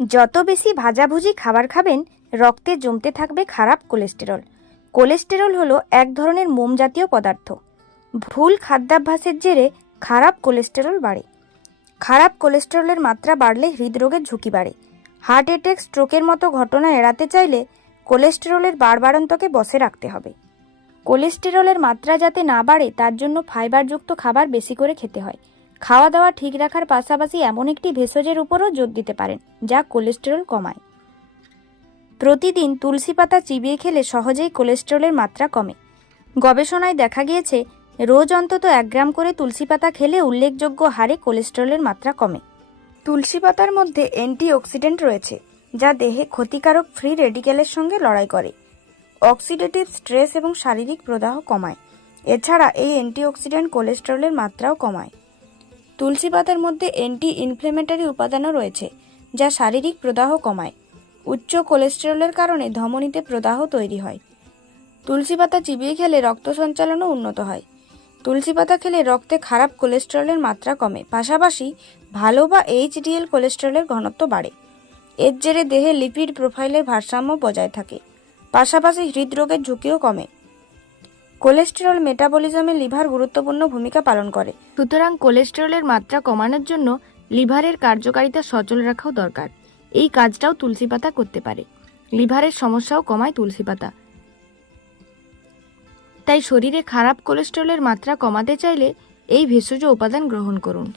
যত বেশি ভাজাভুজি খাবার খাবেন রক্তে জমতে থাকবে খারাপ কোলেস্টেরল। কোলেস্টেরল হলো এক ধরনের মোম জাতীয় পদার্থ। ভুল খাদ্যাভ্যাসের জেরে খারাপ কোলেস্টেরল বাড়ে। খারাপ কোলেস্টেরলের মাত্রা বাড়লে হৃদরোগের ঝুঁকি বাড়ে। হার্ট অ্যাটাক, স্ট্রোকের মতো ঘটনা এড়াতে চাইলে কোলেস্টেরলের বাড়বাড়ন্তকে বশে রাখতে হবে। কোলেস্টেরলের মাত্রা যাতে না বাড়ে তার জন্য ফাইবারযুক্ত খাবার বেশি করে খেতে হয়। খাওয়া দাওয়া ঠিক রাখার পাশাপাশি এমন একটি ভেষজের উপরও জোর দিতে পারেন যা কোলেস্টেরল কমায়। প্রতিদিন তুলসী পাতা চিবিয়ে খেলে সহজেই কোলেস্টেরলের মাত্রা কমে। গবেষণায় দেখা গিয়েছে রোজ অন্তত 1 গ্রাম করে তুলসী পাতা খেলে উল্লেখযোগ্য হারে কোলেস্টেরলের মাত্রা কমে। তুলসী পাতার মধ্যে অ্যান্টিঅক্সিডেন্ট রয়েছে যা দেহে ক্ষতিকারক ফ্রি রেডিক্যালের সঙ্গে লড়াই করে, অক্সিডেটিভ স্ট্রেস এবং শারীরিক প্রদাহ কমায়। এছাড়া এই অ্যান্টিঅক্সিডেন্ট কোলেস্টেরলের মাত্রাও কমায়। তুলসী পাতার মধ্যে অ্যান্টি ইনফ্লেমেটরি উপাদানও রয়েছে যা শারীরিক প্রদাহ কমায়। উচ্চ কোলেস্টেরলের কারণে ধমনীতে প্রদাহ তৈরি হয়। তুলসী পাতা চিবিয়ে খেলে রক্ত সঞ্চালনও উন্নত হয়। তুলসী পাতা খেলে রক্তে খারাপ কোলেস্টেরলের মাত্রা কমে, পাশাপাশি ভালো বা এইচডিএল কোলেস্টেরলের ঘনত্ব বাড়ে। এর জেরে দেহে লিপিড প্রোফাইলের ভারসাম্য বজায় থাকে, পাশাপাশি হৃদরোগের ঝুঁকিও কমে। কোলেস্টেরল মেটাবলিজমে লিভার গুরুত্বপূর্ণ ভূমিকা পালন করে, সুতরাং কোলেস্টেরলের মাত্রা কমানোর জন্য লিভারের কার্যকারিতা সচল রাখাও দরকার। এই কাজটাও তুলসী পাতা করতে পারে। লিভারের সমস্যাও কমায় তুলসী পাতা। তাই শরীরে খারাপ কোলেস্টেরলের মাত্রা কমাতে চাইলে এই ভেষজ উপাদান গ্রহণ করুন।